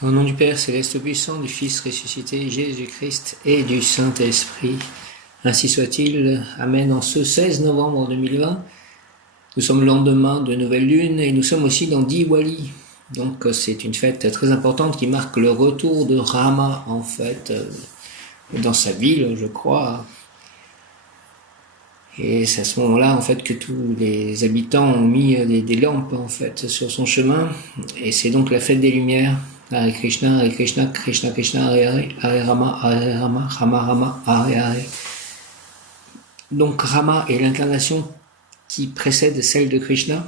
Au nom du Père céleste puissant, du Fils ressuscité, Jésus-Christ et du Saint-Esprit, ainsi soit-il. Amen. En ce 16 novembre 2020, nous sommes le lendemain de Nouvelle Lune et nous sommes aussi dans Diwali. Donc c'est une fête très importante qui marque le retour de Rama, en fait, dans sa ville, je crois. Et c'est à ce moment-là, en fait, que tous les habitants ont mis des lampes, en fait, sur son chemin. Et c'est donc la fête des Lumières. Hare Krishna, Krishna Krishna, Hare Hare, Hare Rama, Rama Rama, Hare Hare. Donc Rama est l'incarnation qui précède celle de Krishna.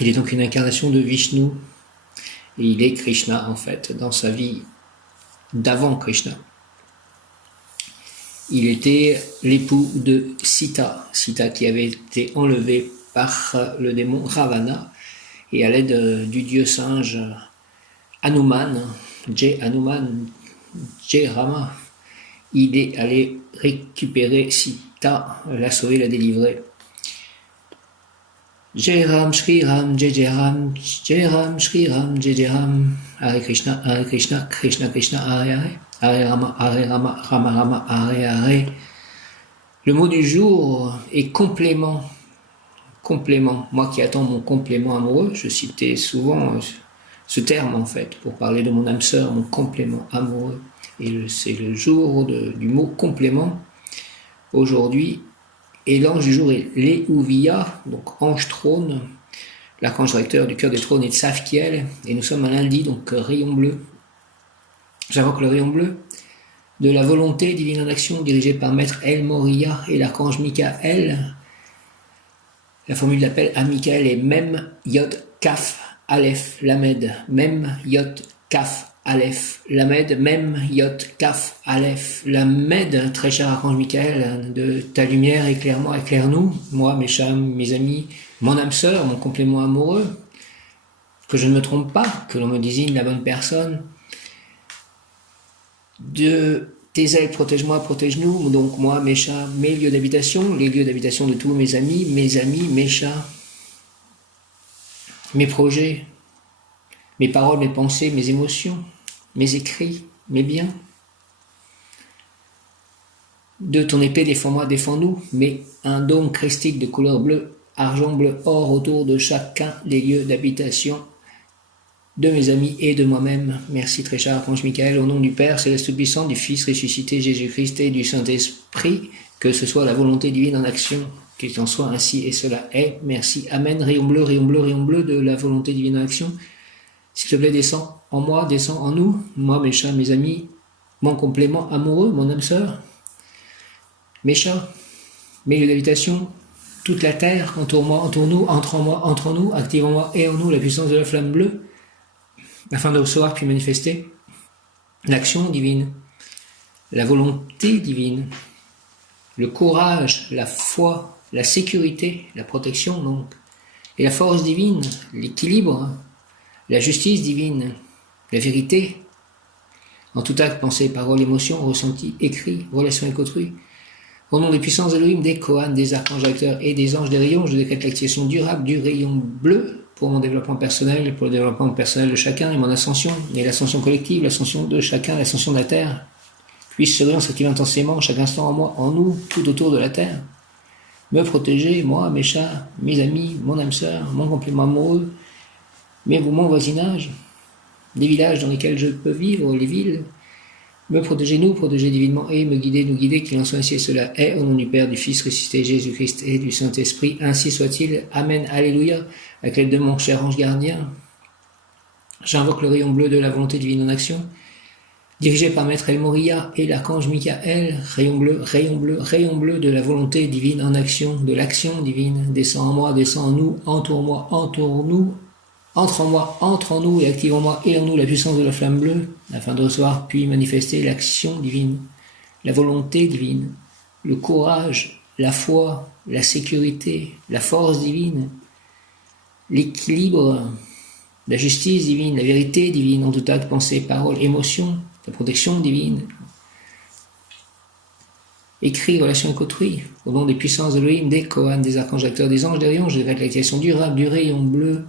Il est donc une incarnation de Vishnu. Et il est Krishna, en fait, dans sa vie d'avant Krishna. Il était l'époux de Sita, Sita qui avait été enlevée par le démon Ravana, et à l'aide du dieu singe Hanuman, Jai Rama, il est allé récupérer Sita, la sauver, la délivrer. Jai Ram, Shri Ram, Jai Ram, Jai Ram, Shri Ram, Jai Ram, Hare Krishna, Krishna Krishna, Hare Hare. Hare Rama, Rama Rama, Hare Hare. Le mot du jour est complément. Complément. Moi qui attends mon complément amoureux, je citais souvent ce terme en fait pour parler de mon âme sœur, mon complément amoureux. Et c'est le jour du mot complément. Aujourd'hui, et l'ange du jour est Léouvia, donc ange trône, l'archange recteur du cœur des trônes est Tsafkiel, et nous sommes un lundi, donc rayon bleu. J'invoque le rayon bleu de la volonté divine en action dirigée par Maître El Moria et l'archange Michael. La formule d'appel à Michael est Mem Yod Kaf Aleph Lamed. Mem Yod Kaf Aleph Lamed. Mem Yod Kaf Aleph Lamed. Très cher archange Michael, de ta lumière, éclaire-moi, éclaire-nous, moi, mes chams, mes amis, mon âme sœur, mon complément amoureux, que je ne me trompe pas, que l'on me désigne la bonne personne. De tes ailes, protège-moi, protège-nous, donc moi, mes chats, mes lieux d'habitation, les lieux d'habitation de tous mes amis, mes chats, mes projets, mes paroles, mes pensées, mes émotions, mes écrits, mes biens. De ton épée, défends-moi, défends-nous, mets un dôme christique de couleur bleue, argent, bleu, or autour de chacun des lieux d'habitation de mes amis et de moi-même. Merci très cher archange Michael, au nom du Père céleste puissant, du Fils ressuscité Jésus-Christ et du Saint-Esprit, que ce soit la volonté divine en action, qu'il en soit ainsi et cela est. Merci. Amen. Rayon bleu de la volonté divine en action. S'il te plaît, descends en moi, descends en nous, moi, mes chats, mes amis, mon complément amoureux, mon âme sœur, mes chats, mes lieux d'habitation, toute la terre, entoure-moi, entoure-nous, entre en moi, entre en nous, active en moi et en nous la puissance de la flamme bleue, afin de recevoir puis manifester l'action divine, la volonté divine, le courage, la foi, la sécurité, la protection donc, et la force divine, l'équilibre, la justice divine, la vérité, en tout acte, pensée, parole, émotion, ressenti, écrit, relation avec autrui. Au nom des puissances Elohim, des Kohan, des archanges acteurs et des anges des rayons, je décrète l'activation durable du rayon bleu pour mon développement personnel, pour le développement personnel de chacun et mon ascension, et l'ascension collective, l'ascension de chacun, l'ascension de la Terre. Puisse ce rayon s'activer intensément chaque instant en moi, en nous, tout autour de la Terre. Me protéger, moi, mes chats, mes amis, mon âme sœur, mon complément amoureux, mon voisinage, les villages dans lesquels je peux vivre, les villes. Me protéger, nous protéger divinement et me guider, nous guider, qu'il en soit ainsi et cela est, au nom du Père, du Fils ressuscité Jésus-Christ et du Saint-Esprit, ainsi soit-il. Amen, alléluia. Avec l'aide de mon cher ange gardien, j'invoque le rayon bleu de la volonté divine en action, dirigé par Maître El Moria et l'archange Michael, rayon bleu de la volonté divine en action, de l'action divine, descend en moi, descend en nous, entoure-moi, entoure-nous, entre en moi, entre en nous et active en moi et en nous la puissance de la flamme bleue, afin de recevoir puis manifester l'action divine, la volonté divine, le courage, la foi, la sécurité, la force divine, l'équilibre, la justice divine, la vérité divine, en tout acte, pensée, parole, émotion, la protection divine, écrit, relation avec autrui, au nom des puissances d'Elohim, des Kohan, des archanges acteurs, des anges, des rayons, je décrète l'activation durable du rayon bleu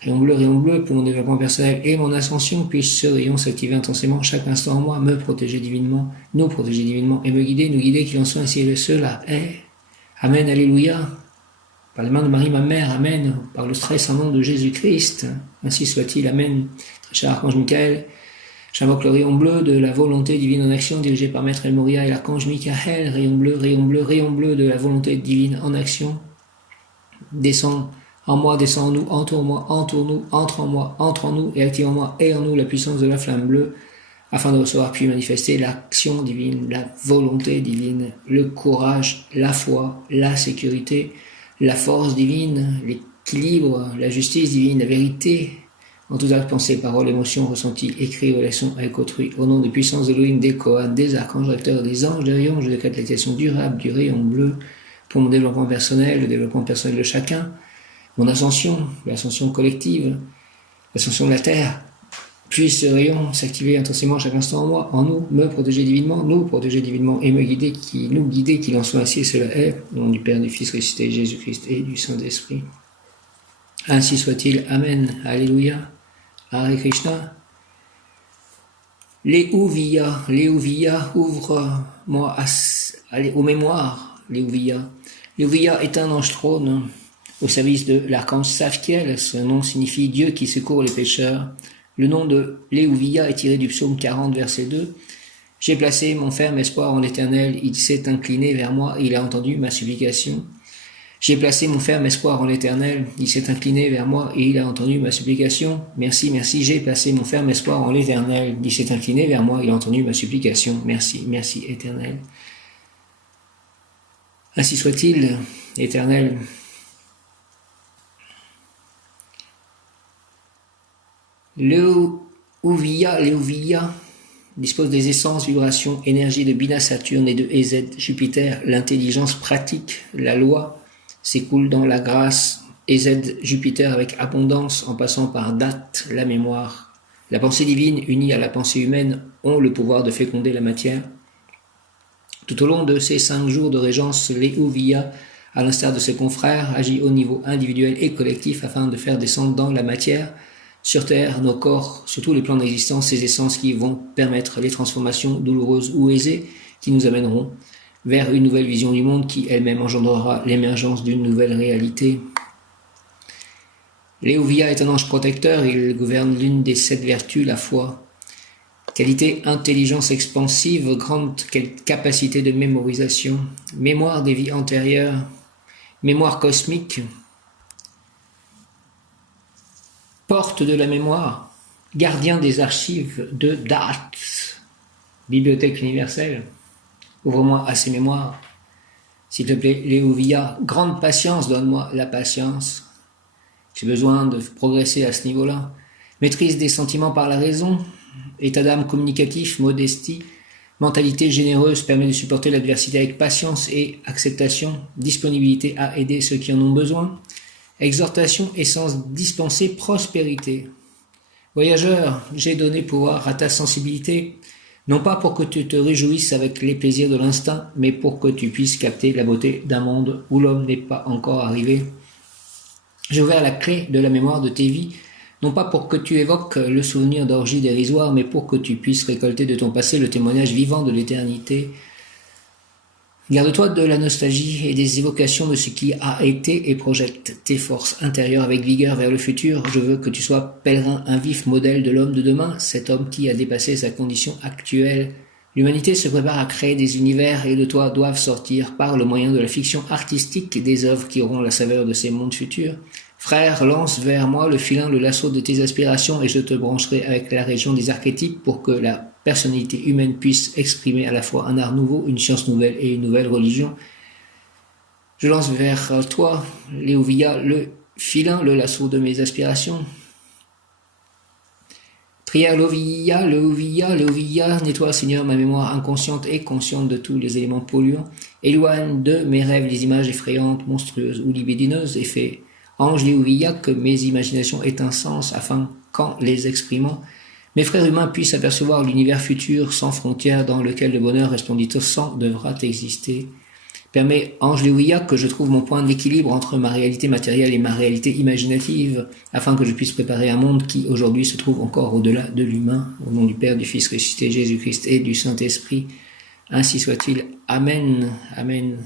rayon bleu, pour mon développement personnel et mon ascension, puisse ce rayon s'activer intensément chaque instant en moi, me protéger divinement, nous protéger divinement et me guider, nous guider, qu'il en soit ainsi et cela est. Amen, alléluia. Par les mains de Marie, ma mère, amen. Par le très saint nom de Jésus-Christ, ainsi soit-il, amen. Très cher archange Michael, j'invoque le rayon bleu de la volonté divine en action, dirigé par Maître El Moria et l'archange Michael, rayon bleu de la volonté divine en action. Descend en moi, descend en nous, entoure-moi, entoure-nous, entre en moi, entre en nous et active en moi et en nous la puissance de la flamme bleue, afin de recevoir puis manifester l'action divine, la volonté divine, le courage, la foi, la sécurité, la force divine, l'équilibre, la justice divine, la vérité, en tous actes, pensées, paroles, émotions, ressentis, écrits, relations avec autrui, au nom des puissances d'Elohim, des Kohan, des archanges recteurs, des anges, des rayons, je décrète l'activation durable du rayon bleu pour mon développement personnel, le développement personnel de chacun, mon ascension, l'ascension collective, l'ascension de la Terre, puisse ce rayon s'activer intensément chaque instant en moi, en nous, me protéger divinement, nous protéger divinement et me guider, nous guider, qu'il en soit ainsi et cela est, au nom du Père, du Fils ressuscité, Jésus-Christ et du Saint-Esprit. Ainsi soit-il. Amen. Alléluia. Hare Krishna. Léouvia, ouvre-moi aux mémoires, Léouvia. Léouvia est un ange trône au service de l'archange Saphkiel. Ce nom signifie Dieu qui secourt les pécheurs. Le nom de Léouvia est tiré du psaume 40, verset 2. J'ai placé mon ferme espoir en l'Éternel, il s'est incliné vers moi, il a entendu ma supplication. J'ai placé mon ferme espoir en l'Éternel, il s'est incliné vers moi et il a entendu ma supplication. Merci, merci, j'ai placé mon ferme espoir en l'Éternel, il s'est incliné vers moi, il a entendu ma supplication. Merci, merci, Éternel. Ainsi soit-il, Éternel. Léouvia dispose des essences, vibrations, énergie de Bina Saturne et de EZ Jupiter, l'intelligence pratique, la loi, s'écoule dans la grâce, EZ Jupiter avec abondance en passant par date, la mémoire. La pensée divine unie à la pensée humaine ont le pouvoir de féconder la matière. Tout au long de ces 5 jours de régence, Léouvia, à l'instar de ses confrères, agit au niveau individuel et collectif afin de faire descendre dans la matière, sur Terre, nos corps, sur tous les plans d'existence, ces essences qui vont permettre les transformations douloureuses ou aisées qui nous amèneront vers une nouvelle vision du monde qui elle-même engendrera l'émergence d'une nouvelle réalité. Léouvia est un ange protecteur, il gouverne l'une des 7 vertus, la foi. Qualité, intelligence expansive, grande capacité de mémorisation, mémoire des vies antérieures, mémoire cosmique, porte de la mémoire, gardien des archives de Daats, bibliothèque universelle. Ouvre-moi à ces mémoires, s'il te plaît, Léouvia. Grande patience, donne-moi la patience. J'ai besoin de progresser à ce niveau-là. Maîtrise des sentiments par la raison, état d'âme communicatif, modestie, mentalité généreuse permet de supporter l'adversité avec patience et acceptation, disponibilité à aider ceux qui en ont besoin. Exhortation et sens dispensé, prospérité. Voyageur, j'ai donné pouvoir à ta sensibilité, non pas pour que tu te réjouisses avec les plaisirs de l'instinct, mais pour que tu puisses capter la beauté d'un monde où l'homme n'est pas encore arrivé. J'ai ouvert la clé de la mémoire de tes vies, non pas pour que tu évoques le souvenir d'orgies dérisoires, mais pour que tu puisses récolter de ton passé le témoignage vivant de l'éternité. Garde-toi de la nostalgie et des évocations de ce qui a été et projette tes forces intérieures avec vigueur vers le futur. Je veux que tu sois pèlerin, un vif modèle de l'homme de demain, cet homme qui a dépassé sa condition actuelle. L'humanité se prépare à créer des univers et de toi doivent sortir, par le moyen de la fiction artistique, des œuvres qui auront la saveur de ces mondes futurs. Frère, lance vers moi le filin, le lasso de tes aspirations et je te brancherai avec la région des archétypes pour que la personnalité humaine puisse exprimer à la fois un art nouveau, une science nouvelle et une nouvelle religion. Je lance vers toi, Léouvia, le filin, le lasso de mes aspirations. Prière Léouvia, nettoie Seigneur ma mémoire inconsciente et consciente de tous les éléments polluants. Éloigne de mes rêves les images effrayantes, monstrueuses ou libidineuses et fais, ange Léouvia, que mes imaginations aient un sens afin qu'en les exprimant, mes frères humains puissent apercevoir l'univers futur sans frontières dans lequel le bonheur resplendissant devra exister. Permets, ange Léouia, que je trouve mon point d'équilibre entre ma réalité matérielle et ma réalité imaginative, afin que je puisse préparer un monde qui, aujourd'hui, se trouve encore au-delà de l'humain. Au nom du Père, du Fils ressuscité, Jésus-Christ et du Saint-Esprit. Ainsi soit-il. Amen. Amen.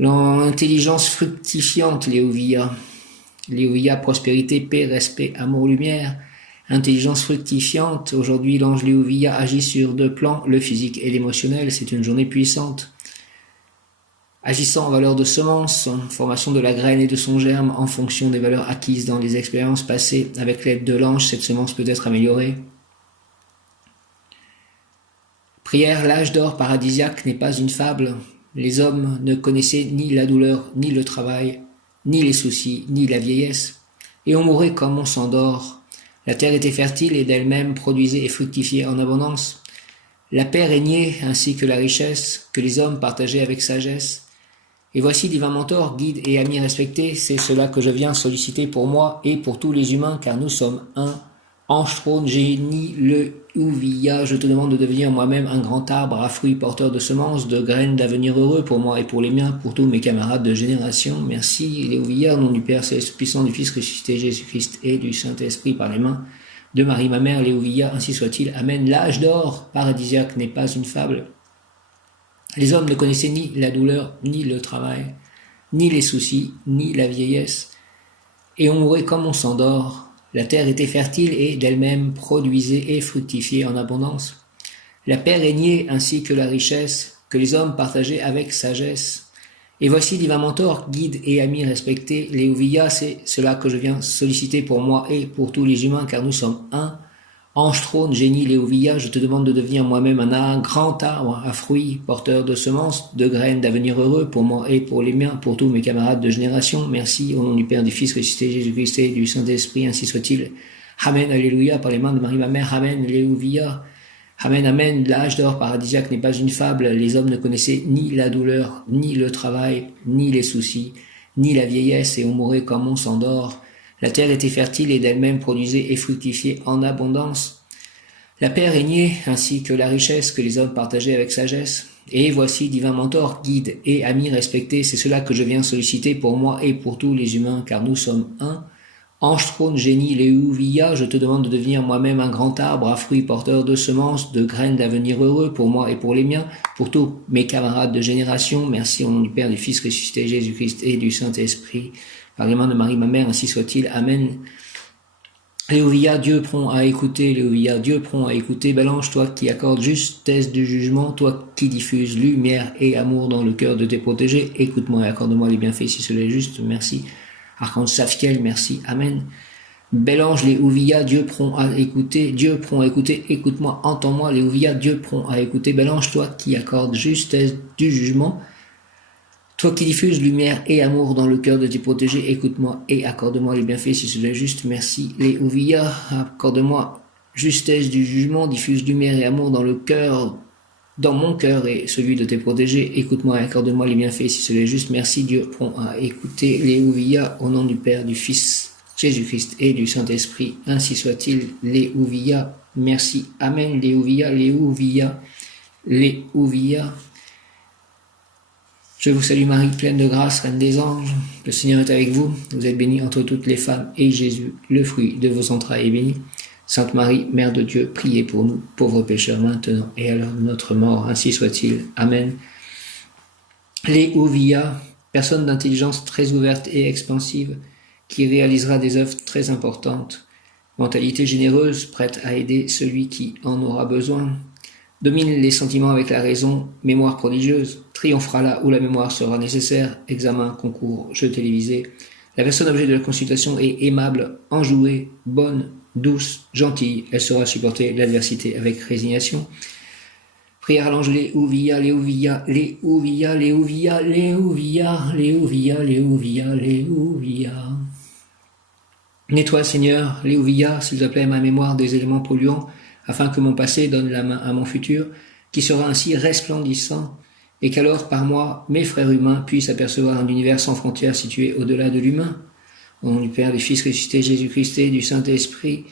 L'intelligence fructifiante, Léouia. Léouia, prospérité, paix, respect, amour, lumière. Intelligence fructifiante. Aujourd'hui, l'ange Léouia agit sur 2 plans, le physique et l'émotionnel. C'est une journée puissante. Agissant en valeur de semence, formation de la graine et de son germe en fonction des valeurs acquises dans les expériences passées. Avec l'aide de l'ange, cette semence peut être améliorée. Prière, l'âge d'or paradisiaque n'est pas une fable. Les hommes ne connaissaient ni la douleur, ni le travail, ni les soucis, ni la vieillesse. Et on mourait comme on s'endort. La terre était fertile et d'elle-même produisait et fructifiait en abondance. La paix régnait ainsi que la richesse, que les hommes partageaient avec sagesse. Et voici, divin mentor, guide et ami respecté, c'est cela que je viens solliciter pour moi et pour tous les humains, car nous sommes un. Ange, trône, génie, le Ouvia, je te demande de devenir moi-même un grand arbre à fruits porteur de semences, de graines d'avenir heureux pour moi et pour les miens, pour tous mes camarades de génération. Merci, les Ouvia, au nom du Père céleste puissant, du Fils ressuscité Jésus-Christ et du Saint-Esprit par les mains de Marie, ma mère, les Ouvia, ainsi soit-il. Amen. L'âge d'or paradisiaque n'est pas une fable. Les hommes ne connaissaient ni la douleur, ni le travail, ni les soucis, ni la vieillesse. Et on mourait comme on s'endort. La terre était fertile et d'elle-même produisait et fructifiait en abondance. La paix régnait ainsi que la richesse, que les hommes partageaient avec sagesse. Et voici, divin mentor, guide et ami respecté, Léouia, c'est cela que je viens solliciter pour moi et pour tous les humains, car nous sommes un. Ange, trône, génie, Léouia, je te demande de devenir moi-même un grand arbre à fruits, porteur de semences, de graines d'avenir heureux pour moi et pour les miens, pour tous mes camarades de génération. Merci, au nom du Père, du Fils ressuscité, Jésus-Christ et du Saint-Esprit, ainsi soit-il. Amen, alléluia, par les mains de Marie, ma mère. Amen, Léouia. Amen, amen, l'âge d'or paradisiaque n'est pas une fable. Les hommes ne connaissaient ni la douleur, ni le travail, ni les soucis, ni la vieillesse, et on mourait comme on s'endort. La terre était fertile et d'elle-même produisait et fructifiait en abondance. La paix régnait ainsi que la richesse que les hommes partageaient avec sagesse. Et voici, divin mentor, guide et ami respecté, c'est cela que je viens solliciter pour moi et pour tous les humains, car nous sommes un. Ange, trône, génie, Léouia, je te demande de devenir moi-même un grand arbre à fruits porteur de semences, de graines d'avenir heureux pour moi et pour les miens, pour tous mes camarades de génération. Merci au nom du Père, du Fils ressuscité, Jésus-Christ et du Saint-Esprit. Par les mains de Marie, ma mère, ainsi soit-il. Amen. Léouia, Dieu prompt à écouter. Léouia, Dieu prompt à écouter. Bel ange, toi qui accordes justesse du jugement, toi qui diffuses lumière et amour dans le cœur de tes protégés, écoute-moi et accorde-moi les bienfaits si cela est juste. Merci. Archange Saphiel, merci. Amen. Bel ange, Léouia, Dieu prompt à écouter. Dieu prompt à écouter. Écoute-moi, entends-moi. Léouia, Dieu prompt à écouter. Bel ange, toi qui accordes justesse du jugement, toi qui diffuses lumière et amour dans le cœur de tes protégés, écoute-moi et accorde-moi les bienfaits si cela est juste. Merci. Léouia, accorde-moi justesse du jugement, diffuse lumière et amour dans le cœur, dans mon cœur et celui de tes protégés. Écoute-moi et accorde-moi les bienfaits si cela est juste. Merci Dieu, prompt à écouter. Léouia, au nom du Père, du Fils, Jésus-Christ et du Saint-Esprit. Ainsi soit-il. Léouia, merci. Amen. Léouia, Léouia, Léouia. Je vous salue Marie, pleine de grâce, Reine des anges. Le Seigneur est avec vous. Vous êtes bénie entre toutes les femmes, et Jésus, le fruit de vos entrailles, est béni. Sainte Marie, Mère de Dieu, priez pour nous, pauvres pécheurs, maintenant et à l'heure de notre mort. Ainsi soit-il. Amen. Léouia, personne d'intelligence très ouverte et expansive, qui réalisera des œuvres très importantes. Mentalité généreuse, prête à aider celui qui en aura besoin. Domine les sentiments avec la raison, mémoire prodigieuse, triomphera là où la mémoire sera nécessaire, examen, concours, jeux télévisés. La personne objet de la consultation est aimable, enjouée, bonne, douce, gentille. Elle saura supporter l'adversité avec résignation. Prière à l'ange Léouia, Léouia, Léouia, Léouia, Léouia, Léouia, Léouia, Léouia. Nettoie, Seigneur, Léouia, s'il te plaît, ma mémoire des éléments polluants, afin que mon passé donne la main à mon futur, qui sera ainsi resplendissant, et qu'alors, par moi, mes frères humains puissent apercevoir un univers sans frontières situé au-delà de l'humain. Au nom du Père, du Fils ressuscité, Jésus-Christ et du Saint-Esprit.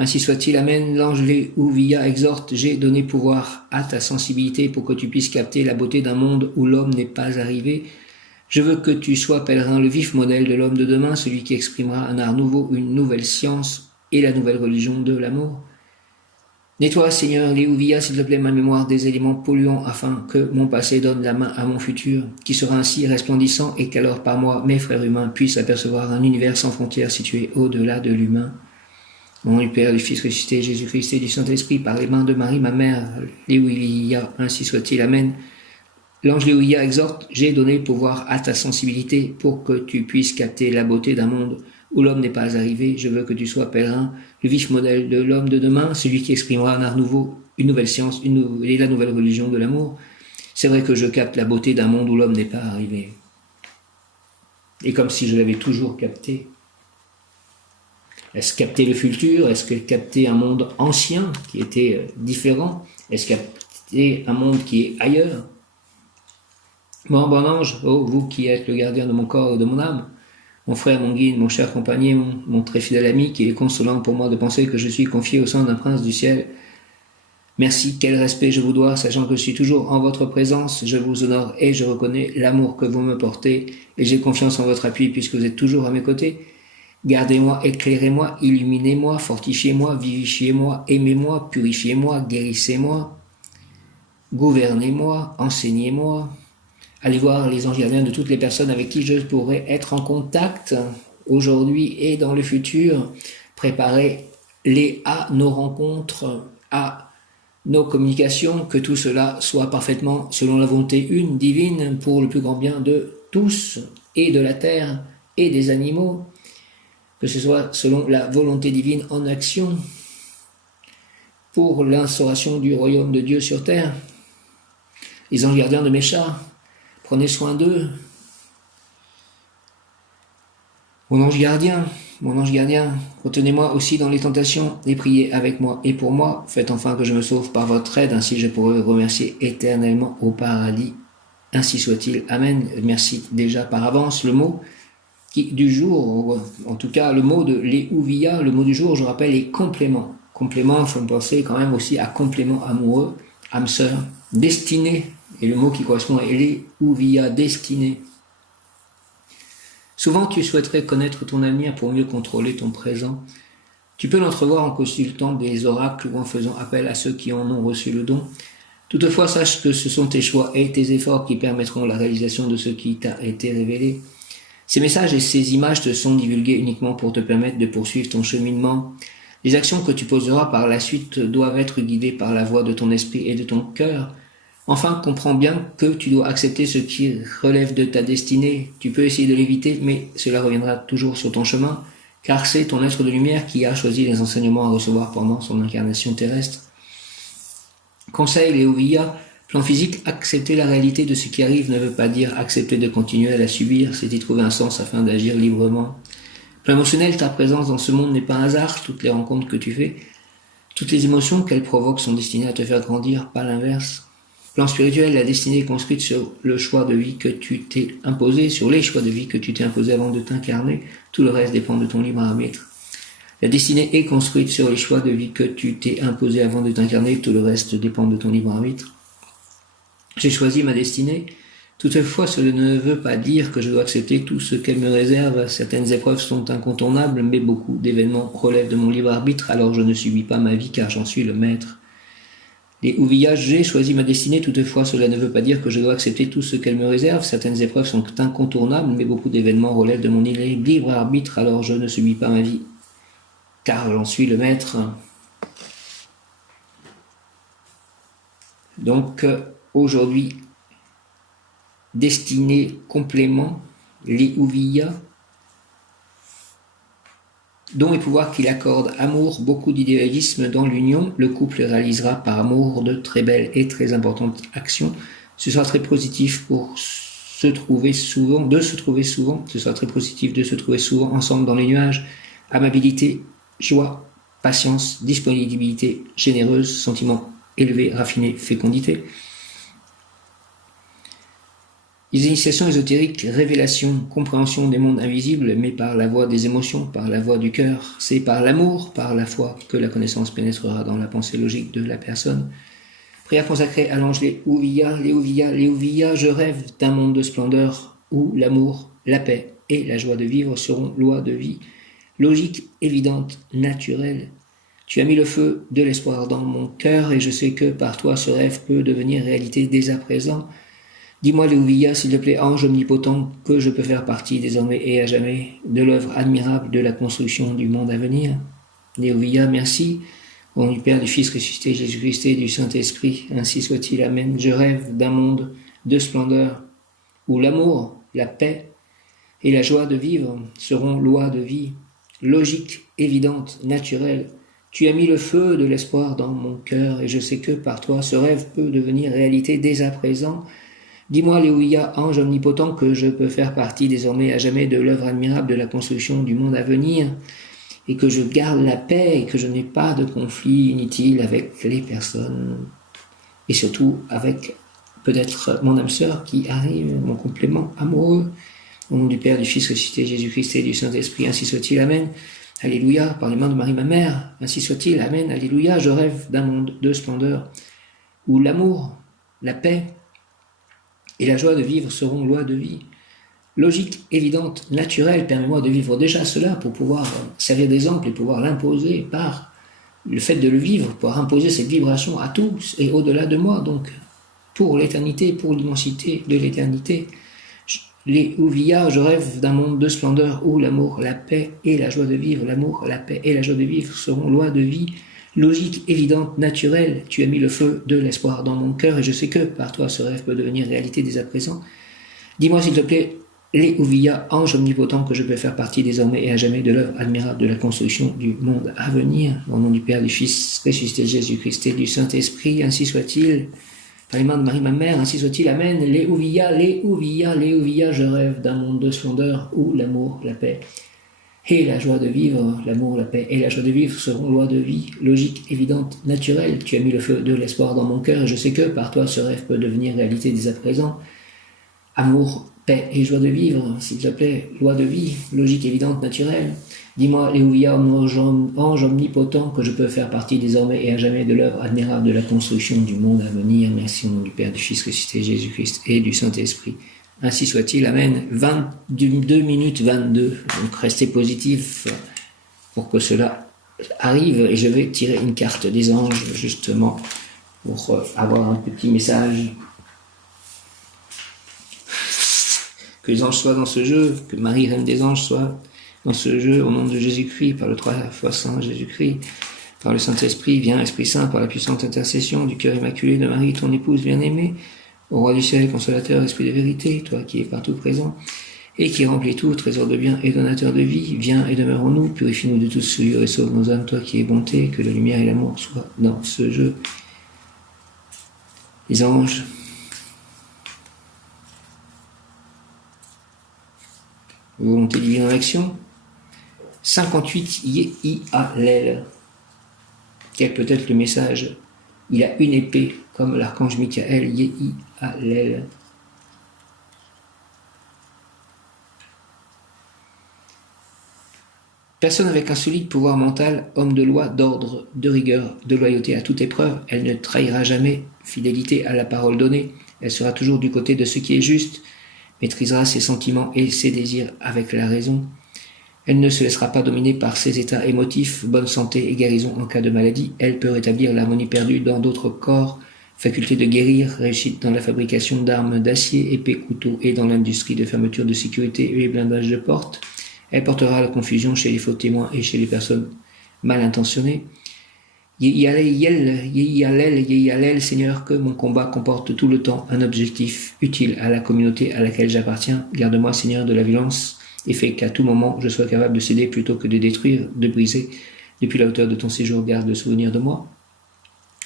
Ainsi soit-il, Amen. L'ange Léouvia exhorte, j'ai donné pouvoir à ta sensibilité pour que tu puisses capter la beauté d'un monde où l'homme n'est pas arrivé. Je veux que tu sois, pèlerin, le vif modèle de l'homme de demain, celui qui exprimera un art nouveau, une nouvelle science et la nouvelle religion de l'amour. Nettoie, Seigneur Léouvia, s'il te plaît, ma mémoire des éléments polluants afin que mon passé donne la main à mon futur, qui sera ainsi resplendissant et qu'alors par moi, mes frères humains puissent apercevoir un univers sans frontières situé au-delà de l'humain. Au nom du Père, du Fils ressuscité, Jésus-Christ et du Saint-Esprit, par les mains de Marie, ma mère, Léouvia, ainsi soit-il. Amen. L'ange Léouvia exhorte, j'ai donné pouvoir à ta sensibilité pour que tu puisses capter la beauté d'un monde où l'homme n'est pas arrivé. Je veux que tu sois, pèlerin, le vif modèle de l'homme de demain, celui qui exprimera un art nouveau, une nouvelle science et la nouvelle religion de l'amour. C'est vrai que je capte la beauté d'un monde où l'homme n'est pas arrivé. Et comme si je l'avais toujours capté. Est-ce capter le futur? Est-ce que capter un monde ancien qui était différent? Est-ce capter un monde qui est ailleurs? Mon bon ange, oh vous qui êtes le gardien de mon corps et de mon âme, mon frère, mon guide, mon cher compagnon, mon très fidèle ami, qu'il est consolant pour moi de penser que je suis confié au sein d'un prince du ciel. Merci, quel respect je vous dois, sachant que je suis toujours en votre présence, je vous honore et je reconnais l'amour que vous me portez, et j'ai confiance en votre appui puisque vous êtes toujours à mes côtés. Gardez-moi, éclairez-moi, illuminez-moi, fortifiez-moi, vivifiez-moi, aimez-moi, purifiez-moi, guérissez-moi, gouvernez-moi, enseignez-moi. Allez voir les anges gardiens de toutes les personnes avec qui je pourrais être en contact aujourd'hui et dans le futur. Préparez-les à nos rencontres, à nos communications, que tout cela soit parfaitement selon la volonté une, divine, pour le plus grand bien de tous et de la terre et des animaux. Que ce soit selon la volonté divine en action pour l'instauration du royaume de Dieu sur terre. Les anges gardiens de mes chats, prenez soin d'eux. Mon ange gardien, retenez-moi aussi dans les tentations et priez avec moi et pour moi. Faites enfin que je me sauve par votre aide, ainsi je pourrai vous remercier éternellement au paradis. Ainsi soit-il. Amen. Merci déjà par avance. Le mot du jour, en tout cas le mot de Léouvia, le mot du jour, je rappelle, est complément. Complément, il faut penser quand même aussi à complément amoureux, âme sœur, destinée, et le mot qui correspond à Léouvia, destinée. Souvent tu souhaiterais connaître ton avenir pour mieux contrôler ton présent. Tu peux l'entrevoir en consultant des oracles ou en faisant appel à ceux qui en ont reçu le don. Toutefois, sache que ce sont tes choix et tes efforts qui permettront la réalisation de ce qui t'a été révélé. Ces messages et ces images te sont divulgués uniquement pour te permettre de poursuivre ton cheminement. Les actions que tu poseras par la suite doivent être guidées par la voix de ton esprit et de ton cœur. Enfin, comprends bien que tu dois accepter ce qui relève de ta destinée. Tu peux essayer de l'éviter, mais cela reviendra toujours sur ton chemin, car c'est ton être de lumière qui a choisi les enseignements à recevoir pendant son incarnation terrestre. Conseil Léouvia, plan physique, accepter la réalité de ce qui arrive ne veut pas dire accepter de continuer à la subir, c'est y trouver un sens afin d'agir librement. Plan émotionnel, ta présence dans ce monde n'est pas un hasard, toutes les rencontres que tu fais, toutes les émotions qu'elles provoquent sont destinées à te faire grandir, pas l'inverse. Plan spirituel, la destinée est construite sur le choix de vie que tu t'es imposé, sur les choix de vie que tu t'es imposé avant de t'incarner, tout le reste dépend de ton libre arbitre. La destinée est construite sur les choix de vie que tu t'es imposé avant de t'incarner, tout le reste dépend de ton libre arbitre. J'ai choisi ma destinée. Toutefois, cela ne veut pas dire que je dois accepter tout ce qu'elle me réserve. Certaines épreuves sont incontournables, mais beaucoup d'événements relèvent de mon libre arbitre, alors je ne subis pas ma vie car j'en suis le maître. Léouvia, j'ai choisi ma destinée, toutefois cela ne veut pas dire que je dois accepter tout ce qu'elle me réserve. Certaines épreuves sont incontournables, mais beaucoup d'événements relèvent de mon libre arbitre, alors je ne subis pas ma vie car j'en suis le maître. Donc, aujourd'hui, destinée complément, Léouvia, don et pouvoir qu'il accorde amour, beaucoup d'idéalisme dans l'union, le couple réalisera par amour de très belles et très importantes actions. Ce sera très positif pour ce sera très positif de se trouver souvent ensemble dans les nuages. Amabilité, joie, patience, disponibilité généreuse, sentiments élevés, raffinés, fécondité. Les initiations ésotériques, révélation, compréhension des mondes invisibles, mais par la voie des émotions, par la voie du cœur. C'est par l'amour, par la foi, que la connaissance pénétrera dans la pensée logique de la personne. Prière consacrée à l'ange Léouvia, Léouvia, Léouvia, je rêve d'un monde de splendeur où l'amour, la paix et la joie de vivre seront loi de vie, logique, évidente, naturelle. Tu as mis le feu de l'espoir dans mon cœur et je sais que par toi ce rêve peut devenir réalité dès à présent. Dis-moi, Léouvia, s'il te plaît, ange omnipotent, que je peux faire partie désormais et à jamais de l'œuvre admirable de la construction du monde à venir. Léouvia, merci. Au nom du Père, du Fils ressuscité, Jésus-Christ et du Saint-Esprit, ainsi soit-il. Amen. Je rêve d'un monde de splendeur où l'amour, la paix et la joie de vivre seront loi de vie, logique, évidente, naturelle. Tu as mis le feu de l'espoir dans mon cœur et je sais que par toi ce rêve peut devenir réalité dès à présent. Dis-moi, Léouvia, ange omnipotent, que je peux faire partie désormais à jamais de l'œuvre admirable de la construction du monde à venir et que je garde la paix et que je n'ai pas de conflit inutile avec les personnes et surtout avec peut-être mon âme sœur qui arrive, mon complément amoureux. Au nom du Père, du Fils ressuscité, Jésus-Christ et du Saint-Esprit, ainsi soit-il. Amen. Alléluia, par les mains de Marie ma mère, ainsi soit-il. Amen. Alléluia, je rêve d'un monde de splendeur où l'amour, la paix et la joie de vivre seront loi de vie. Logique, évidente, naturelle, permets-moi de vivre déjà cela pour pouvoir servir d'exemple et pouvoir l'imposer par le fait de le vivre, pouvoir imposer cette vibration à tous et au-delà de moi, donc pour l'éternité, pour l'immensité de l'éternité. Léouvia, je rêve d'un monde de splendeur où l'amour, la paix et la joie de vivre, l'amour, la paix et la joie de vivre seront loi de vie. Logique, évidente, naturelle, tu as mis le feu de l'espoir dans mon cœur et je sais que par toi ce rêve peut devenir réalité dès à présent. Dis-moi s'il te plaît, Léouvia, ange omnipotent, que je peux faire partie désormais et à jamais de l'œuvre admirable de la construction du monde à venir. Au nom du Père, du Fils ressuscité, Jésus-Christ et du Saint-Esprit, ainsi soit-il. Par les mains de Marie ma mère, ainsi soit-il. Amen. Léouvia, Léouvia, Léouvia, je rêve d'un monde de splendeur où l'amour, la paix et la joie de vivre, l'amour, la paix et la joie de vivre seront loi de vie, logique, évidente, naturelle. Tu as mis le feu de l'espoir dans mon cœur et je sais que par toi ce rêve peut devenir réalité dès à présent. Amour, paix et joie de vivre, s'il te plaît, loi de vie, logique, évidente, naturelle. Dis-moi, Léouvia, ange omnipotent, que je peux faire partie désormais et à jamais de l'œuvre admirable de la construction du monde à venir. Merci au nom du Père, du Fils ressuscité, Jésus-Christ et du Saint-Esprit. Ainsi soit-il. Amen. 22 minutes 22. Donc restez positifs pour que cela arrive. Et je vais tirer une carte des anges, justement, pour avoir un petit message. Que les anges soient dans ce jeu, que Marie, Reine des anges, soit dans ce jeu, au nom de Jésus-Christ, par le 3 fois Saint Jésus-Christ, par le Saint-Esprit, viens, Esprit Saint, par la puissante intercession du cœur immaculé de Marie, ton épouse bien-aimée, au roi du ciel, consolateur, esprit de vérité, toi qui es partout présent, et qui remplis tout, trésor de bien et donateur de vie, viens et demeure en nous, purifie-nous de toute souillure et sauve nos âmes, toi qui es bonté, que la lumière et l'amour soient dans ce jeu. Les anges, volonté divine en action. 58 Yéhi Allel. Quel peut être le message? Il a une épée, comme l'archange Michael, Yéhi Allel. Personne avec un solide pouvoir mental, homme de loi, d'ordre, de rigueur, de loyauté à toute épreuve, elle ne trahira jamais, fidélité à la parole donnée, elle sera toujours du côté de ce qui est juste, maîtrisera ses sentiments et ses désirs avec la raison. Elle ne se laissera pas dominer par ses états émotifs, bonne santé et guérison en cas de maladie. Elle peut rétablir l'harmonie perdue dans d'autres corps, faculté de guérir, réussite dans la fabrication d'armes d'acier, épées, couteaux et dans l'industrie de fermeture de sécurité et blindage de portes. Elle portera la confusion chez les faux témoins et chez les personnes mal intentionnées. Yéhi Allel, Seigneur, que mon combat comporte tout le temps un objectif utile à la communauté à laquelle j'appartiens. Garde-moi, Seigneur, de la violence et fais qu'à tout moment je sois capable de céder plutôt que de détruire, de briser. Depuis la hauteur de ton séjour, garde le souvenir de moi.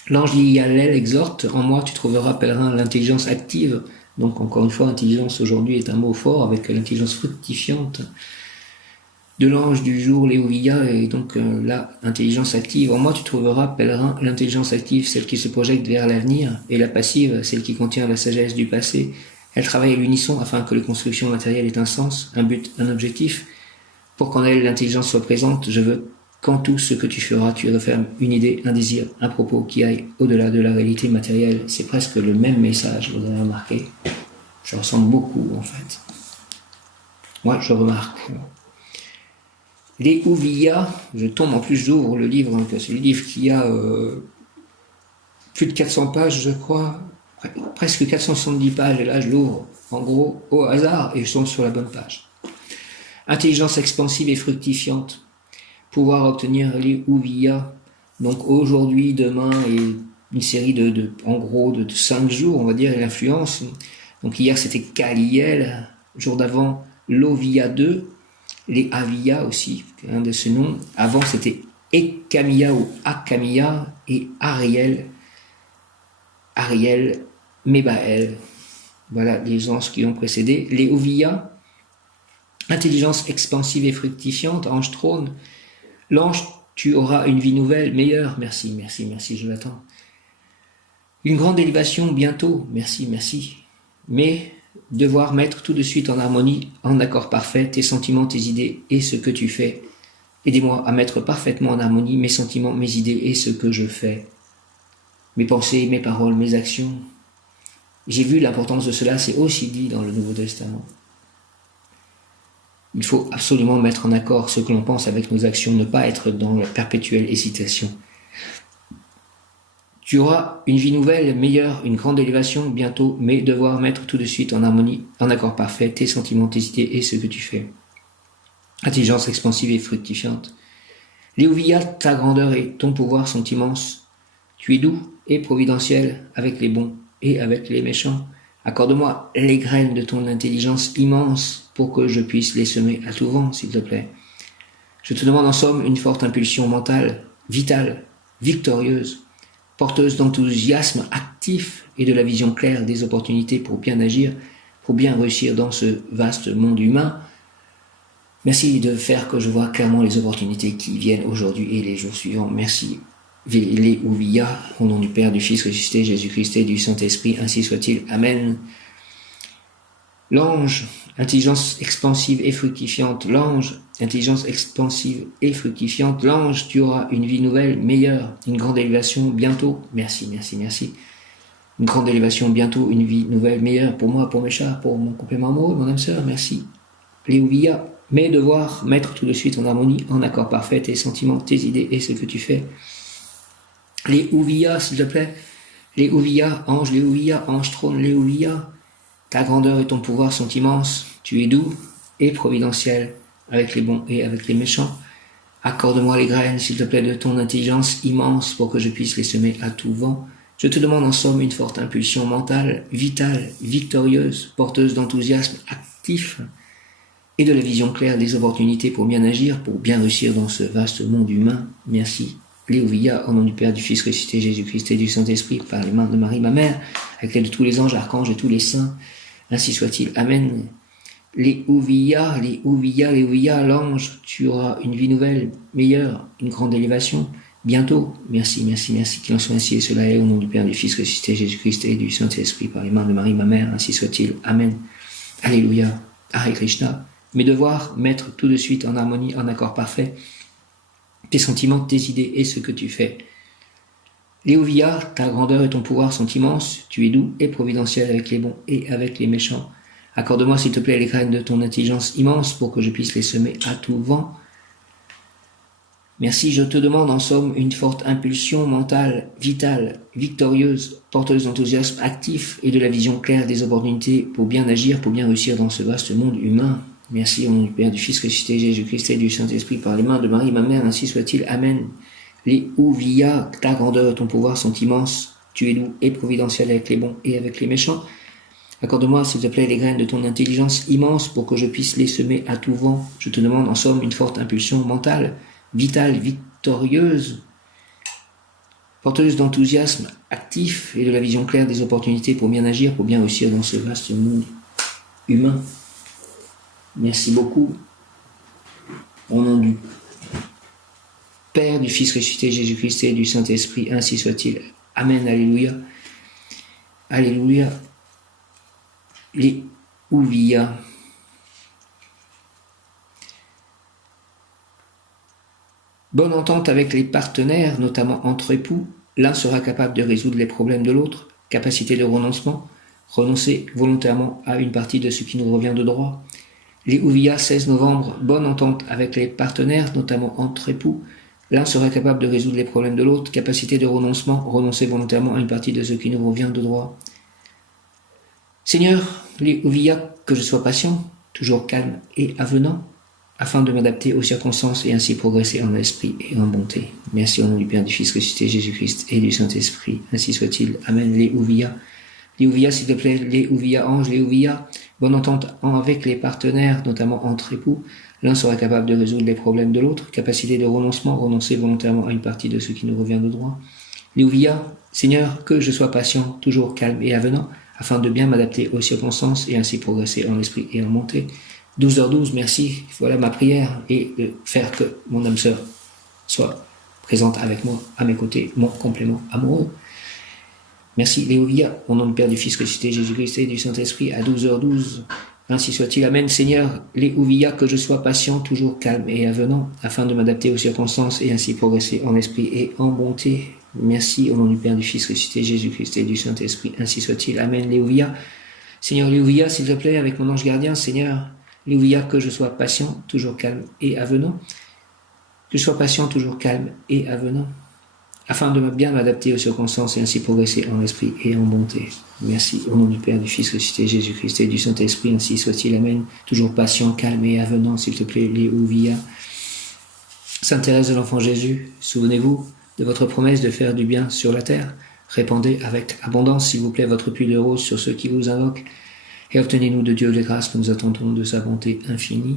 L'ange Yéhi Allel exhorte, en moi tu trouveras, pèlerin, l'intelligence active. Donc encore une fois, intelligence aujourd'hui est un mot fort avec l'intelligence fructifiante de l'ange du jour, Léouvia, et donc là, intelligence active. En moi, tu trouveras, pèlerin, l'intelligence active, celle qui se projette vers l'avenir, et la passive, celle qui contient la sagesse du passé. Elle travaille à l'unisson afin que les constructions matérielles aient un sens, un but, un objectif. Pour qu'en elle l'intelligence soit présente, je veux qu'en tout ce que tu feras, tu refermes une idée, un désir, un propos qui aille au-delà de la réalité matérielle. C'est presque le même message, vous avez remarqué. Je ressemble beaucoup, en fait. Moi, je remarque. Les Ouviya, je tombe en plus, j'ouvre le livre, hein, c'est le livre qui a plus de 400 pages, je crois, presque 470 pages, et là je l'ouvre en gros au hasard et je tombe sur la bonne page. Intelligence expansive et fructifiante, pouvoir obtenir les Ouviya, donc aujourd'hui, demain et une série en gros de 5 jours, on va dire, et l'influence. Donc hier c'était Kaliel, jour d'avant Loviya 2, les Aviya aussi, un de ces noms. Avant c'était Ekamiya ou Akamiya et Ariel, Mebael. Voilà les anges qui ont précédé. Les Oviya, intelligence expansive et fructifiante, ange trône. L'ange, tu auras une vie nouvelle, meilleure. Merci, merci, merci, je l'attends. Une grande élévation bientôt. Merci, merci. Mais devoir mettre tout de suite en harmonie, en accord parfait, tes sentiments, tes idées et ce que tu fais. Aidez-moi à mettre parfaitement en harmonie mes sentiments, mes idées et ce que je fais. Mes pensées, mes paroles, mes actions. J'ai vu l'importance de cela, c'est aussi dit dans le Nouveau Testament. Il faut absolument mettre en accord ce que l'on pense avec nos actions, ne pas être dans la perpétuelle hésitation. Tu auras une vie nouvelle, meilleure, une grande élévation bientôt, mais devoir mettre tout de suite en harmonie, en accord parfait, tes sentiments, tes idées et ce que tu fais. Intelligence expansive et fructifiante. Léouvia, ta grandeur et ton pouvoir sont immenses. Tu es doux et providentiel avec les bons et avec les méchants. Accorde-moi les graines de ton intelligence immense pour que je puisse les semer à tout vent, s'il te plaît. Je te demande en somme une forte impulsion mentale, vitale, victorieuse, porteuse d'enthousiasme actif et de la vision claire des opportunités pour bien agir, pour bien réussir dans ce vaste monde humain. Merci de faire que je vois clairement les opportunités qui viennent aujourd'hui et les jours suivants. Merci. Les Ouviya, au nom du Père, du Fils ressuscité, Jésus-Christ et du Saint-Esprit, ainsi soit-il. Amen. L'ange, intelligence expansive et fructifiante. L'ange, intelligence expansive et fructifiante. L'ange, tu auras une vie nouvelle, meilleure, une grande élévation bientôt. Merci, merci, merci. Une grande élévation bientôt, une vie nouvelle, meilleure pour moi, pour mes chats, pour mon complément amoureux, mon âme sœur. Merci. Les Ouviya, mais devoir mettre tout de suite en harmonie, en accord parfait, tes sentiments, tes idées et ce que tu fais. Les Ouviya, s'il te plaît. Les Ouviya, ange trône, les Ouviya. Ta grandeur et ton pouvoir sont immenses. Tu es doux et providentiel avec les bons et avec les méchants. Accorde-moi les graines, s'il te plaît, de ton intelligence immense pour que je puisse les semer à tout vent. Je te demande en somme une forte impulsion mentale, vitale, victorieuse, porteuse d'enthousiasme actif et de la vision claire des opportunités pour bien agir, pour bien réussir dans ce vaste monde humain. Merci. Léouvia, au nom du Père, du Fils ressuscité, Jésus-Christ et du Saint-Esprit, par les mains de Marie, ma mère, avec l'aide de tous les anges, archanges et tous les saints, ainsi soit-il. Amen. Léouvia, l'ange, tu auras une vie nouvelle, meilleure, une grande élévation, bientôt. Merci, merci, merci, qu'il en soit ainsi, et cela est au nom du Père, du Fils ressuscité, Jésus-Christ et du Saint-Esprit, par les mains de Marie, ma mère, ainsi soit-il. Amen. Alléluia. Hare Krishna. Mes devoirs, mettre tout de suite en harmonie, en accord parfait, tes sentiments, tes idées et ce que tu fais. Léouvia, ta grandeur et ton pouvoir sont immenses, tu es doux et providentiel avec les bons et avec les méchants. Accorde-moi, s'il te plaît, les graines de ton intelligence immense pour que je puisse les semer à tout vent. Merci, je te demande en somme une forte impulsion mentale, vitale, victorieuse, porteuse d'enthousiasme actif et de la vision claire des opportunités pour bien agir, pour bien réussir dans ce vaste monde humain. Merci au nom du Père, du Fils ressuscité, Jésus-Christ et du Saint-Esprit, par les mains de Marie, ma mère, ainsi soit-il. Amen. Les Ouviya, ta grandeur et ton pouvoir sont immenses. Tu es doux et providentiel avec les bons et avec les méchants. Accorde-moi, s'il te plaît, les graines de ton intelligence immense pour que je puisse les semer à tout vent. Je te demande en somme une forte impulsion mentale, vitale, victorieuse, porteuse d'enthousiasme actif et de la vision claire des opportunités pour bien agir, pour bien réussir dans ce vaste monde humain. Merci beaucoup. Au nom du Père, du Fils ressuscité, Jésus-Christ et du Saint-Esprit, ainsi soit-il. Amen, alléluia. Alléluia. les Ouvia. Bonne entente avec les partenaires, notamment entre époux. L'un sera capable de résoudre les problèmes de l'autre. Capacité de renoncement. Renoncer volontairement à une partie de ce qui nous revient de droit. Les Ouvia, 16 novembre. Bonne entente avec les partenaires, notamment entre époux. L'un sera capable de résoudre les problèmes de l'autre. Capacité de renoncement. Renoncer volontairement à une partie de ce qui nous revient de droit. Seigneur, les Ouvia, que je sois patient, toujours calme et avenant, afin de m'adapter aux circonstances et ainsi progresser en esprit et en bonté. Merci au nom du Père, du Fils ressuscité, Jésus-Christ et du Saint-Esprit. Ainsi soit-il. Amen. Les Ouvia, s'il te plaît, les Ouvia anges, les Ouvia, bonne entente avec les partenaires, notamment entre époux. L'un sera capable de résoudre les problèmes de l'autre. Capacité de renoncement, renoncer volontairement à une partie de ce qui nous revient de droit. Les Ouvia, Seigneur, que je sois patient, toujours calme et avenant, afin de bien m'adapter aux circonstances et ainsi progresser en esprit et en bonté. 12h12, merci. Voilà ma prière et de faire que mon âme sœur soit présente avec moi, à mes côtés, mon complément amoureux. Merci Léovia, au nom du Père, du Fils ressuscité, Jésus-Christ et du Saint-Esprit, à 12h12. Ainsi soit-il. Amen. Seigneur, Léovia, que je sois patient, toujours calme et avenant, afin de m'adapter aux circonstances et ainsi progresser en esprit et en bonté. Merci au nom du Père, du Fils ressuscité, Jésus-Christ et du Saint-Esprit. Ainsi soit-il. Amen. Léovia. Seigneur, Léovia, s'il te plaît, avec mon ange gardien, Seigneur, Léovia, que je sois patient, toujours calme et avenant. Que je sois patient, toujours calme et avenant, afin de bien m'adapter aux circonstances et ainsi progresser en esprit et en bonté. Merci au nom du Père, du Fils ressuscité, Jésus-Christ et du Saint-Esprit. Ainsi soit-il. Amen. Toujours patient, calme et avenant, s'il te plaît, Léovia. Sainte Thérèse de l'Enfant Jésus, souvenez-vous de votre promesse de faire du bien sur la terre. Répandez avec abondance, s'il vous plaît, votre pluie de rose sur ceux qui vous invoquent. Et obtenez-nous de Dieu les grâces que nous attendons de sa bonté infinie.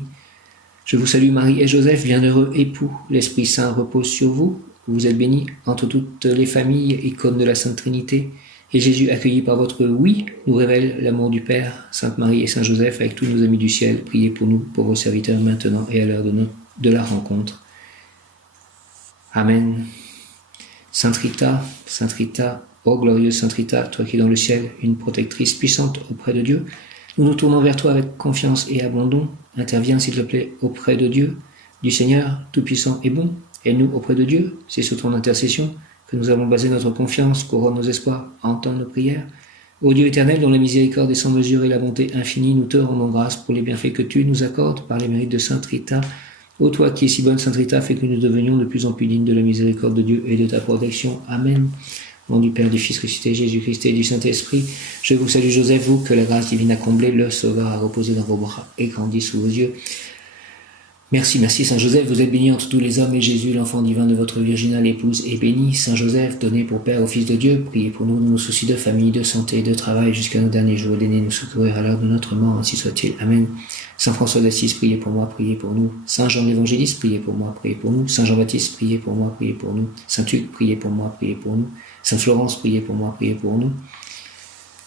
Je vous salue Marie et Joseph, bienheureux époux. L'Esprit Saint repose sur vous. Vous êtes bénis entre toutes les familles, icônes de la Sainte Trinité. Et Jésus, accueilli par votre oui, nous révèle l'amour du Père. Sainte Marie et Saint Joseph, avec tous nos amis du ciel, priez pour nous, pour vos serviteurs maintenant et à l'heure de la rencontre. Amen. Sainte Rita, ô glorieuse Sainte Rita, toi qui es dans le ciel, une protectrice puissante auprès de Dieu, nous nous tournons vers toi avec confiance et abandon. Interviens, s'il te plaît, auprès de Dieu, du Seigneur, tout-puissant et bon. Aide-nous auprès de Dieu. C'est sur ton intercession que nous avons basé notre confiance, couronne nos espoirs, entends nos prières. Ô Dieu éternel, dont la miséricorde est sans mesure et la bonté infinie, nous te rendons grâce pour les bienfaits que tu nous accordes par les mérites de Sainte Rita. Ô toi qui es si bonne, Sainte Rita, fais que nous devenions de plus en plus dignes de la miséricorde de Dieu et de ta protection. Amen. Au nom du Père, du Fils ressuscité, Jésus-Christ et du Saint-Esprit, je vous salue Joseph, vous que la grâce divine a comblé, le Sauveur a reposé dans vos bras et grandi sous vos yeux. Merci Saint Joseph, vous êtes béni entre tous les hommes et Jésus, l'enfant divin de votre virginale épouse, est béni. Saint Joseph, donné pour Père au Fils de Dieu, priez pour nous dans nos soucis de famille, de santé, de travail, jusqu'à nos derniers jours, daignez nous secourir à l'heure de notre mort, ainsi soit-il. Amen. Saint François d'Assise, priez pour moi, priez pour nous. Saint Jean l'Évangéliste, priez pour moi, priez pour nous. Saint Jean-Baptiste, priez pour moi, priez pour nous. Saint Hugues, priez pour moi, priez pour nous. Sainte Florence, priez pour moi, priez pour nous.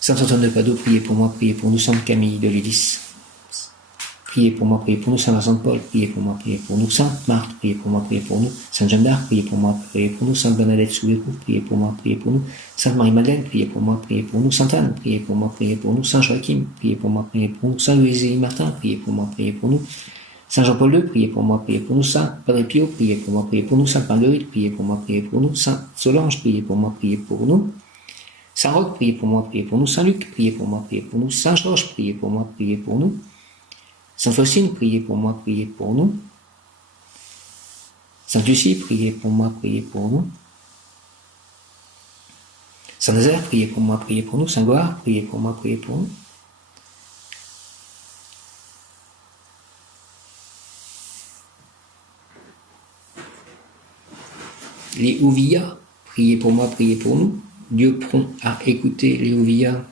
Saint Antoine de Padoue, priez pour moi, priez pour nous. Sainte Camille de Lélis, priez pour moi, priez pour nous. Saint Vincent de Paul, priez pour moi, priez pour nous. Sainte Marthe, priez pour moi, priez pour nous. Sainte Jeanne d'Arc, priez pour moi, priez pour nous. Sainte Bernadette Soubirous, priez pour moi, priez pour nous. Sainte Marie-Madeleine, priez pour moi, priez pour nous. Sainte Anne, priez pour moi, priez pour nous. Saint Joachim, priez pour moi, priez pour nous. Saint Louis Martin, priez pour moi, priez pour nous. Saint Jean-Paul II, priez pour moi, priez pour nous. Saint Padre Pio, priez pour moi, priez pour nous. Sainte Marguerite, priez pour moi, priez pour nous. Sainte Solange, priez pour moi, priez pour nous. Saint Roch, priez pour moi, priez pour nous. Saint Luc, priez pour moi, priez pour nous. Saint Georges, priez pour moi, priez pour nous. Sainte Faustine, priez pour moi, priez pour nous. Sainte Lucie, priez pour moi, priez pour nous. Saint Nazaire, priez pour moi, priez pour nous. Saint Goar, priez pour moi, priez pour nous. Les Ouvia, priez pour moi, priez pour nous. Dieu prompt à écouter les Ouvia.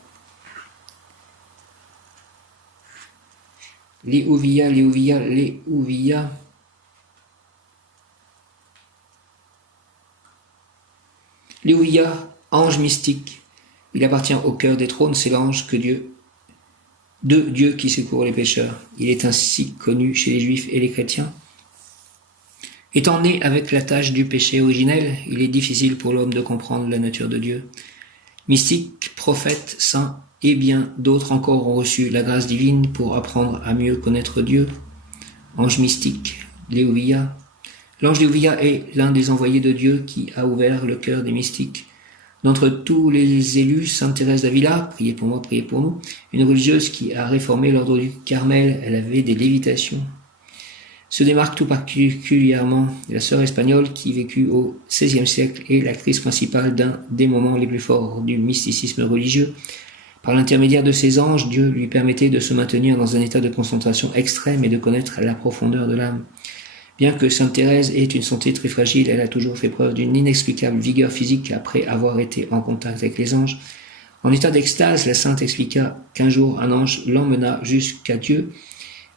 Les Ouvia, les Ouvia, les Ouvia. Les Ouvia, ange mystique. Il appartient au cœur des trônes, c'est l'ange de Dieu qui secourt les pécheurs. Il est ainsi connu chez les Juifs et les chrétiens. Étant né avec la tâche du péché originel, il est difficile pour l'homme de comprendre la nature de Dieu. Mystique, prophète, saint, et bien d'autres encore ont reçu la grâce divine pour apprendre à mieux connaître Dieu. Ange mystique, Léovia. L'ange Léovia est l'un des envoyés de Dieu qui a ouvert le cœur des mystiques. D'entre tous les élus, Sainte Thérèse d'Avila, priez pour moi, priez pour nous, une religieuse qui a réformé l'ordre du Carmel, elle avait des lévitations. Se démarque tout particulièrement la sœur espagnole qui vécut au XVIe siècle et l'actrice principale d'un des moments les plus forts du mysticisme religieux. Par l'intermédiaire de ses anges, Dieu lui permettait de se maintenir dans un état de concentration extrême et de connaître la profondeur de l'âme. Bien que Sainte Thérèse ait une santé très fragile, elle a toujours fait preuve d'une inexplicable vigueur physique après avoir été en contact avec les anges. En état d'extase, la sainte expliqua qu'un jour un ange l'emmena jusqu'à Dieu.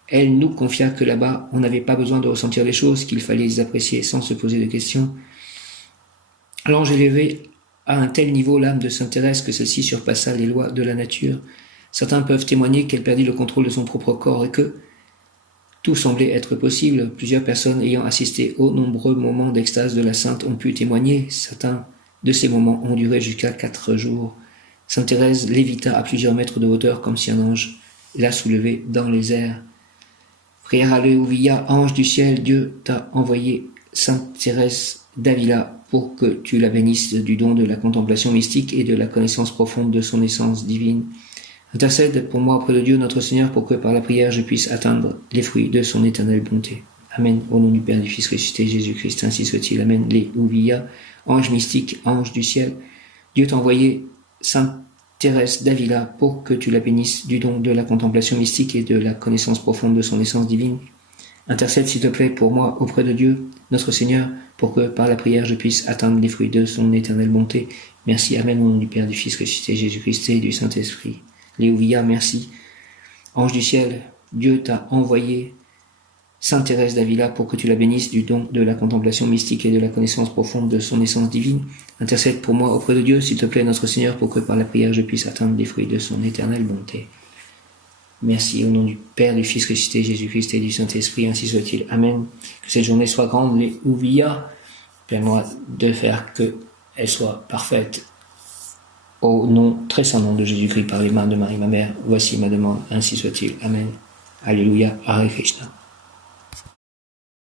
Elle nous confia que là-bas, on n'avait pas besoin de ressentir les choses, qu'il fallait les apprécier sans se poser de questions. L'ange élevait à un tel niveau l'âme de Sainte Thérèse que celle-ci surpassa les lois de la nature. Certains peuvent témoigner qu'elle perdit le contrôle de son propre corps et que tout semblait être possible. Plusieurs personnes ayant assisté aux nombreux moments d'extase de la sainte ont pu témoigner. Certains de ces moments ont duré jusqu'à 4 jours. Sainte Thérèse lévita à plusieurs mètres de hauteur comme si un ange la soulevait dans les airs. Prière à Léovia, ange du ciel, Dieu t'a envoyé Sainte Thérèse d'Avila pour que tu la bénisses du don de la contemplation mystique et de la connaissance profonde de son essence divine. Intercède pour moi auprès de Dieu notre Seigneur pour que par la prière je puisse atteindre les fruits de son éternelle bonté. Amen. Au nom du Père, du Fils ressuscité, Jésus-Christ, ainsi soit-il. Amen. Léovia, ange mystique, ange du ciel, Dieu t'a envoyé Sainte Thérèse d'Avila pour que tu la bénisses du don de la contemplation mystique et de la connaissance profonde de son essence divine. Intercède s'il te plaît pour moi auprès de Dieu notre Seigneur pour que par la prière je puisse atteindre les fruits de son éternelle bonté. Merci. Amen. Au nom du Père, du Fils ressuscité, Jésus-Christ et du Saint-Esprit. Léovia, merci. Ange du ciel, Dieu t'a envoyé Sainte Thérèse d'Avila pour que tu la bénisses du don de la contemplation mystique et de la connaissance profonde de son essence divine. Intercède pour moi auprès de Dieu, s'il te plaît, notre Seigneur, pour que par la prière je puisse atteindre les fruits de son éternelle bonté. Merci. Au nom du Père, du Fils ressuscité, Jésus-Christ et du Saint-Esprit, ainsi soit-il. Amen. Que cette journée soit grande, Léovia. Permets-moi de faire qu'elle soit parfaite. Au nom, très saint nom de Jésus-Christ, par les mains de Marie, ma mère, voici ma demande, ainsi soit-il. Amen. Alléluia, Hare Krishna.